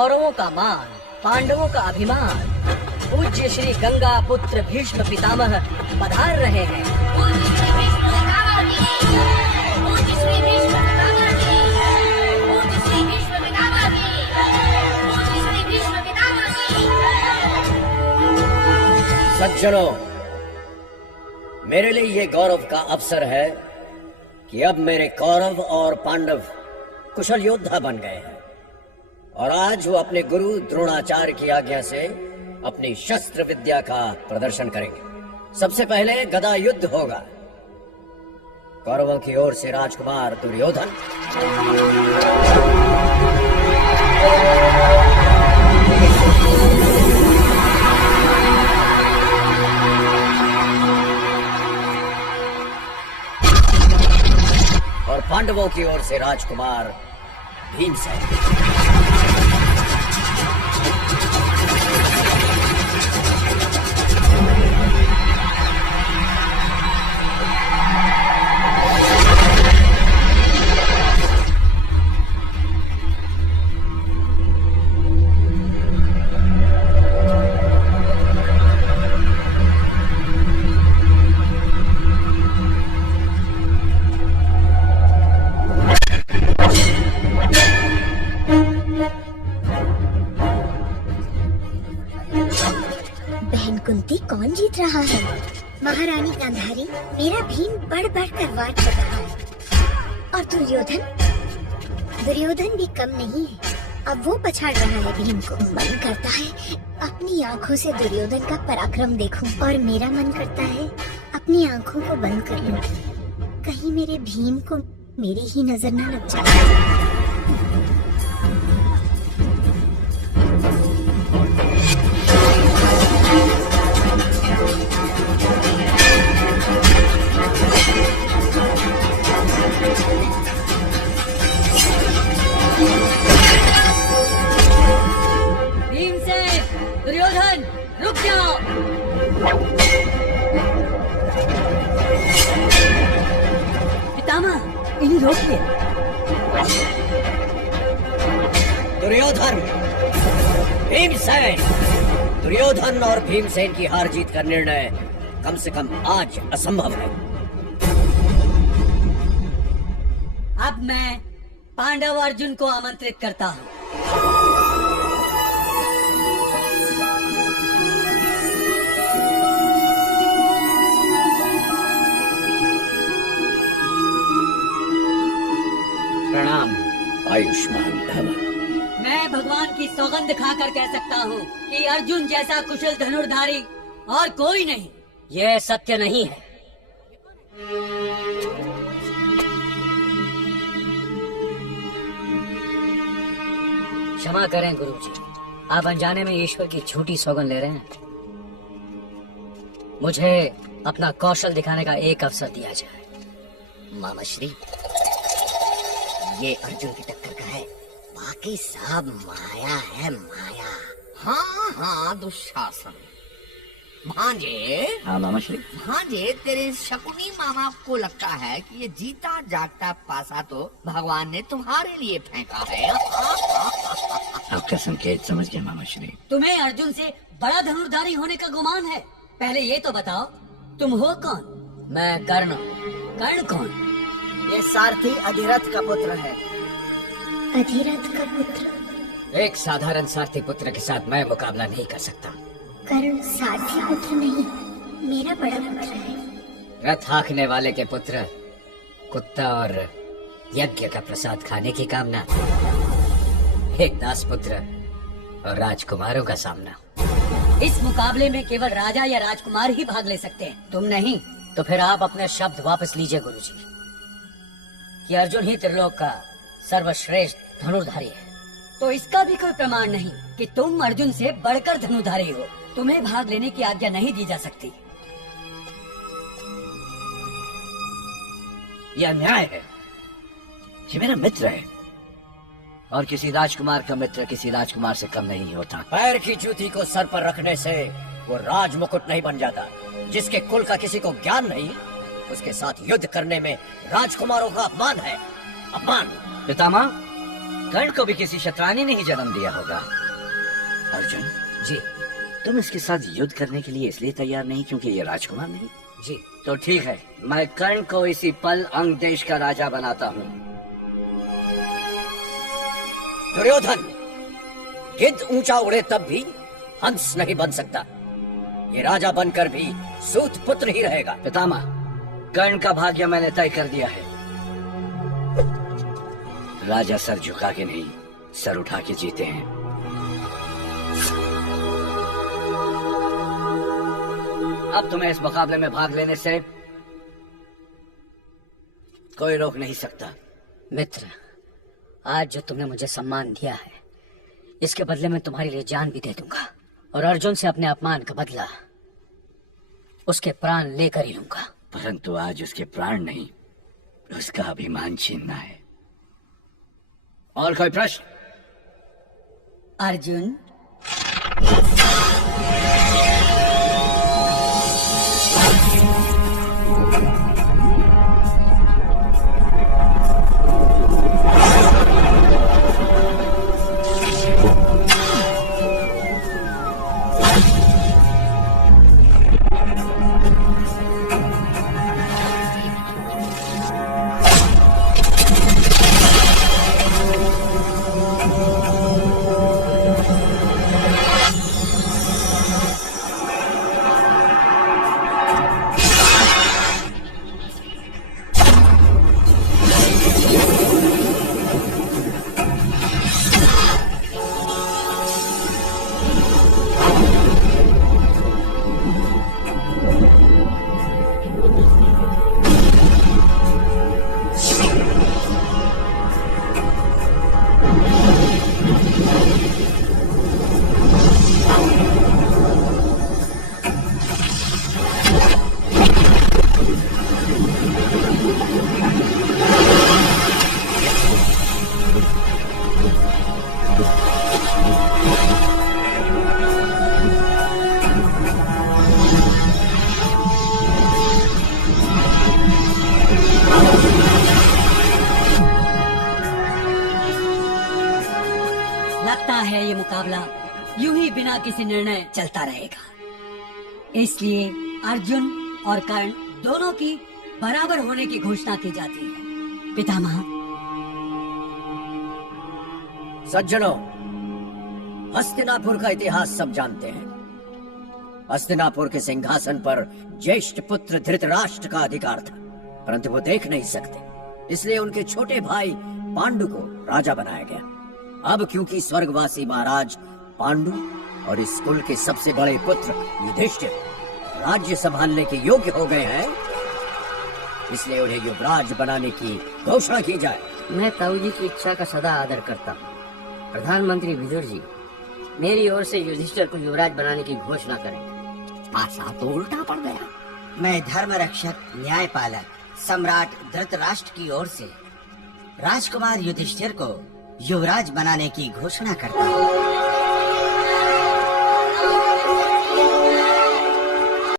कौरवों का मान, पांडवों का अभिमान, पूज्य श्री गंगा पुत्र भीष्म पितामह पधार रहे हैं। सज्जनों, मेरे लिए ये गौरव का अवसर है कि अब मेरे कौरव और पांडव कुशल योद्धा बन गए हैं और आज वो अपने गुरु द्रोणाचार्य की आज्ञा से अपनी शस्त्र विद्या का प्रदर्शन करेंगे। सबसे पहले गदा युद्ध होगा। कौरवों की ओर से राजकुमार दुर्योधन, और पांडवों की ओर से राजकुमार भीमसेन। कुंती कौन जीत रहा है? महारानी गांधारी, मेरा भीम बढ़ बढ़ कर वार कर रहा है। और दुर्योधन भी कम नहीं है। अब वो पछाड़ रहा है भीम को। मन करता है अपनी आँखों से दुर्योधन का पराक्रम देखूं, और मेरा मन करता है अपनी आँखों को बंद कर लूं, कहीं मेरे भीम को मेरी ही नजर न लग जाए। दुर्योधन, रुक जाओ। पितामह, इन्हें रोकिए। दुर्योधन, भीमसेन। दुर्योधन और भीमसेन की हार जीत का निर्णय कम से कम आज असंभव है। अब मैं पांडव अर्जुन को आमंत्रित करता हूँ। प्रणाम। आयुष्मान भव। मैं भगवान की सौगंध खाकर कह सकता हूँ कि अर्जुन जैसा कुशल धनुर्धारी और कोई नहीं। यह सत्य नहीं है। क्षमा करें गुरुजी, आप अनजाने में ईश्वर की झूठी सौगंध ले रहे हैं। मुझे अपना कौशल दिखाने का एक अवसर दिया जाए। मामाश्री, ये अर्जुन की टक्कर का है, बाकी सब माया है, माया। हाँ हाँ दुशासन। भांजे। हाँ मामाश्री। भांजे, तेरे शकुनी मामा को लगता है कि ये जीता जागता पासा तो भगवान ने तुम्हारे लिए फेंका है। आपका संकेत समझ गया मामाश्री। तुम्हें अर्जुन से बड़ा धनुर्धारी होने का गुमान है। पहले ये तो बताओ, तुम हो कौन? मैं कर्ण। कर्ण कौन? ये सारथी अधिरथ का पुत्र है। अधिरथ का पुत्र? एक साधारण सारथी पुत्र के साथ मैं मुकाबला नहीं कर सकता। कर्ण सारथी पुत्र नहीं, मेरा बड़ा पुत्र है। रथ हाँकने वाले के पुत्र, कुत्ता और यज्ञ का प्रसाद खाने की कामना, एक दास पुत्र और राजकुमारों का सामना। इस मुकाबले में केवल राजा या राजकुमार ही भाग ले सकते हैं, तुम नहीं। तो फिर आप अपने शब्द वापस लीजिए गुरुजी, कि अर्जुन ही त्रिलोक का सर्वश्रेष्ठ धनुर्धारी है। तो इसका भी कोई प्रमाण नहीं कि तुम अर्जुन से बढ़कर धनुर्धारी हो। तुम्हें भाग लेने की आज्ञा नहीं दी जा सकती। यह अन्याय है। ये मेरा मित्र है और किसी राजकुमार का मित्र किसी राजकुमार से कम नहीं होता। पैर की जूती को सर पर रखने से वो राज मुकुट नहीं बन जाता। जिसके कुल का किसी को ज्ञान नहीं, उसके साथ युद्ध करने में राजकुमारों का अपमान है। अपमान। पितामह, कर्ण को भी किसी शतरानी ने ही जन्म दिया होगा। अर्जुन जी तुम इसके साथ युद्ध करने के लिए इसलिए तैयार नहीं क्योंकि ये राजकुमार नहीं? जी। तो ठीक है, मैं कर्ण को इसी पल अंग देश का राजा बनाता हूँ। दुर्योधन, गिद्ध ऊंचा उड़े तब भी हंस नहीं बन सकता। ये राजा बनकर भी सूत पुत्र ही रहेगा। पितामह, कर्ण का भाग्य मैंने तय कर दिया है। राजा सर झुका के नहीं, सर उठा के जीते हैं। अब तुम्हें इस मुकाबले में भाग लेने से कोई रोक नहीं सकता। मित्र, आज जो तुमने मुझे सम्मान दिया है, इसके बदले में तुम्हारे लिए जान भी दे दूंगा, और अर्जुन से अपने अपमान का बदला उसके प्राण लेकर ही लूंगा। परंतु आज उसके प्राण नहीं, उसका अभिमान छीनना है। और कोई प्रश्न? अर्जुन, लगता है ये मुकाबला यूं ही बिना किसी निर्णय चलता रहेगा। इसलिए अर्जुन और कर्ण दोनों की बराबर होने की घोषणा की जाती है। पितामह, सज्जनों, हस्तिनापुर का इतिहास सब जानते हैं। हस्तिनापुर के सिंहासन पर ज्येष्ठ पुत्र धृतराष्ट्र का अधिकार था, परंतु वो देख नहीं सकते, इसलिए उनके छोटे भाई पांडु को राजा बनाया गया। अब क्योंकि स्वर्गवासी महाराज पांडु और इस कुल के सबसे बड़े पुत्र युधिष्ठिर राज्य संभालने के योग्य हो गए हैं, इसलिए उन्हें युवराज बनाने की घोषणा की जाए। मैं ताऊ जी की इच्छा का सदा आदर करता हूँ। प्रधानमंत्री विदुर जी, मेरी ओर से युधिष्ठिर को युवराज बनाने की घोषणा करें। पासा तो उल्टा पड़ गया। मैं धर्म रक्षक न्यायपालक सम्राट धृतराष्ट्र की ओर से राजकुमार युधिष्ठिर को युवराज बनाने की घोषणा करता हूँ।